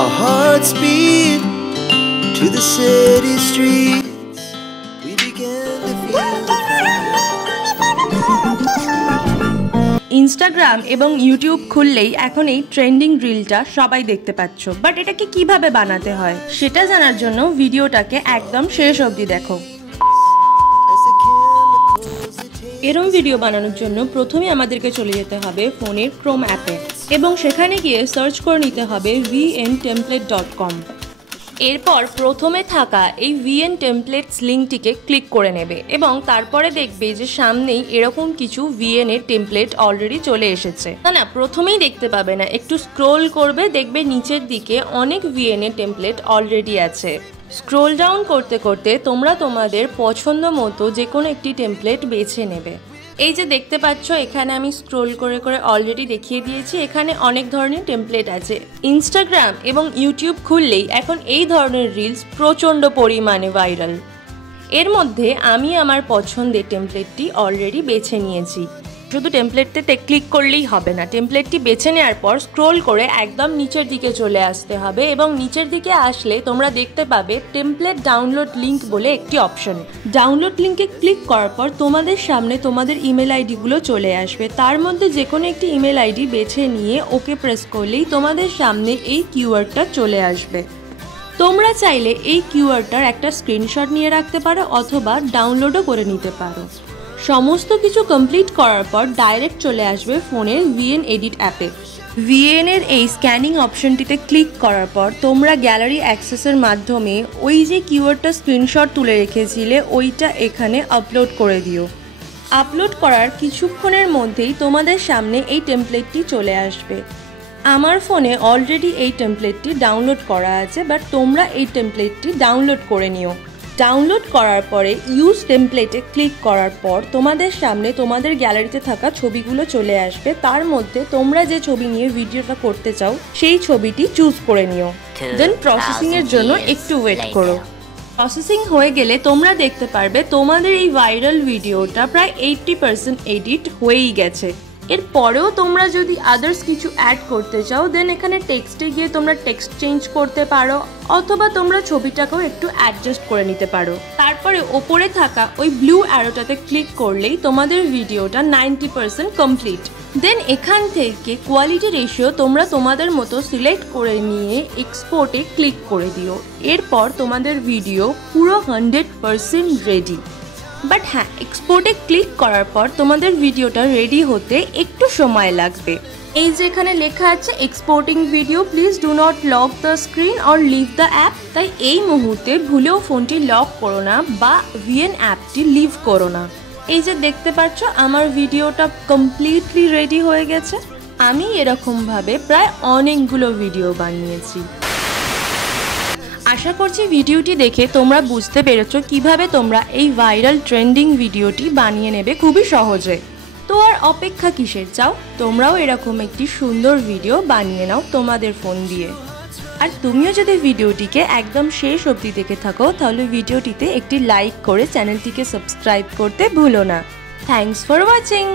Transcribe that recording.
Our hearts beat to the city streets. We began to feel the Instagram এবং YouTube খুললেই এখন এই trending রিলটা সবাই দেখতে পাচ্ছ, বাট এটাকে কিভাবে বানাতে হয় সেটা জানার জন্য ভিডিওটাকে একদম শেষ অবধি দেখো। এরকম ভিডিও বানানোর জন্য প্রথমে আমাদেরকে চলে যেতে হবে ফোনের ক্রোম অ্যাপে এবং সেখানে গিয়ে সার্চ করে নিতে হবে vntemplate.com। এরপর প্রথমে থাকা এই VN টেমপ্লেটস লিঙ্কটিকে ক্লিক করে নেবে এবং তারপরে দেখবে যে সামনেই এরকম কিছু VN এর টেমপ্লেট অলরেডি চলে এসেছে। না, প্রথমেই দেখতে পাবে না, একটু স্ক্রোল করবে, দেখবে নিচের দিকে অনেক VN এর টেমপ্লেট অলরেডি আছে। স্ক্রোল ডাউন করতে করতে তোমরা তোমাদের পছন্দ মতো যে কোনো একটি টেমপ্লেট বেছে নেবে। এই যে দেখতে পাচ্ছ এখানে আমি স্ক্রোল করে করে অলরেডি দেখিয়ে দিয়েছি, এখানে অনেক ধরনের টেমপ্লেট আছে। ইনস্টাগ্রাম এবং ইউটিউব খুললেই এখন এই ধরনের রিলস প্রচণ্ড পরিমাণে ভাইরাল। এর মধ্যে আমি আমার পছন্দের টেমপ্লেটটি অলরেডি বেছে নিয়েছি। শুধু টেমপ্লেটতে ক্লিক করলেই হবে না, টেমপ্লেটটি বেছে নেওয়ার পর স্ক্রোল করে একদম নিচের দিকে চলে আসতে হবে এবং নিচের দিকে আসলে তোমরা দেখতে পাবে টেমপ্লেট ডাউনলোড লিঙ্ক বলে একটি অপশন। ডাউনলোড লিঙ্কে ক্লিক করার পর তোমাদের সামনে তোমাদের ইমেল আইডিগুলো চলে আসবে। তার মধ্যে যে কোনো একটি ইমেল আইডি বেছে নিয়ে ওকে প্রেস করলেই তোমাদের সামনে এই কিওয়ার্ডটা চলে আসবে। তোমরা চাইলে এই কিওয়ার্ডটার একটা স্ক্রিনশট নিয়ে রাখতে পারো অথবা ডাউনলোডও করে নিতে পারো। সমস্ত কিছু কমপ্লিট করার পর ডাইরেক্ট চলে আসবে ফোনের VN এডিট অ্যাপে। VN এর এই স্ক্যানিং অপশনটিতে ক্লিক করার পর তোমরা গ্যালারি অ্যাক্সেসের মাধ্যমে ওই যে কিওয়ার্ডটা স্ক্রিনশট তুলে রেখেছিলে ওইটা এখানে আপলোড করে দিও। আপলোড করার কিছুক্ষণের মধ্যেই তোমাদের সামনে এই টেমপ্লেটটি চলে আসবে। আমার ফোনে অলরেডি এই টেমপ্লেটটি ডাউনলোড করা আছে, বাট তোমরা এই টেমপ্লেটটি ডাউনলোড করে নিও। ডাউনলোড করার পরে ইউজ টেমপ্লেটে ক্লিক করার পর তোমাদের সামনে তোমাদের গ্যালারিতে থাকা ছবিগুলো চলে আসবে। তার মধ্যে তোমরা যে ছবি নিয়ে ভিডিওটা করতে চাও সেই ছবিটি চুজ করে নিও। দেন প্রসেসিং এর জন্য একটু ওয়েট করো। প্রসেসিং হয়ে গেলে তোমরা দেখতে পারবে তোমাদের এই ভাইরাল ভিডিওটা প্রায় 80% এডিট হয়েই গেছে। এরপরেও তোমরা যদি আদার্স কিছু অ্যাড করতে চাও দেন এখানে টেক্সটে গিয়ে তোমরা টেক্সট চেঞ্জ করতে পারো অথবা তোমরা ছবিটাকেও একটু অ্যাডজাস্ট করে নিতে পারো। তারপরে ওপরে থাকা ওই ব্লু অ্যারোটাতে ক্লিক করলেই তোমাদের ভিডিওটা 90% কমপ্লিট। দেন এখান থেকে কোয়ালিটি রেশিও তোমরা তোমাদের মতো সিলেক্ট করে নিয়ে এক্সপোর্টে ক্লিক করে দিও। এরপর তোমাদের ভিডিও পুরো 100% রেডি। বাট হ্যাঁ, এক্সপোর্টে ক্লিক করার পর তোমাদের ভিডিওটা রেডি হতে একটু সময় লাগবে। এই যে এখানে লেখা আছে exporting video, please do not lock the screen or leave the app. তাই এই মুহূর্তে ভুলেও ফোনটি লক করো না বা VN অ্যাপটি লিভ করো না। এই যে দেখতে পাচ্ছ আমার ভিডিওটা কমপ্লিটলি রেডি হয়ে গেছে। আমি এরকমভাবে প্রায় অনেকগুলো ভিডিও বানিয়েছি। আশা করছি ভিডিওটি দেখে তোমরা বুঝতে পেরেছো কিভাবে তোমরা এই ভাইরাল ট্রেন্ডিং ভিডিওটি বানিয়ে নেবে খুবই সহজে। তো আর অপেক্ষা কিসের, চাও তোমরাও এরকম একটি সুন্দর ভিডিও বানিয়ে নাও তোমাদের ফোন দিয়ে। আর তুমিও যদি ভিডিওটিকে একদম শেষ অবধি দেখে থাকো তাহলে ভিডিওটিতে একটি লাইক করে চ্যানেলটিকে সাবস্ক্রাইব করতে ভুলো না। Thanks for watching.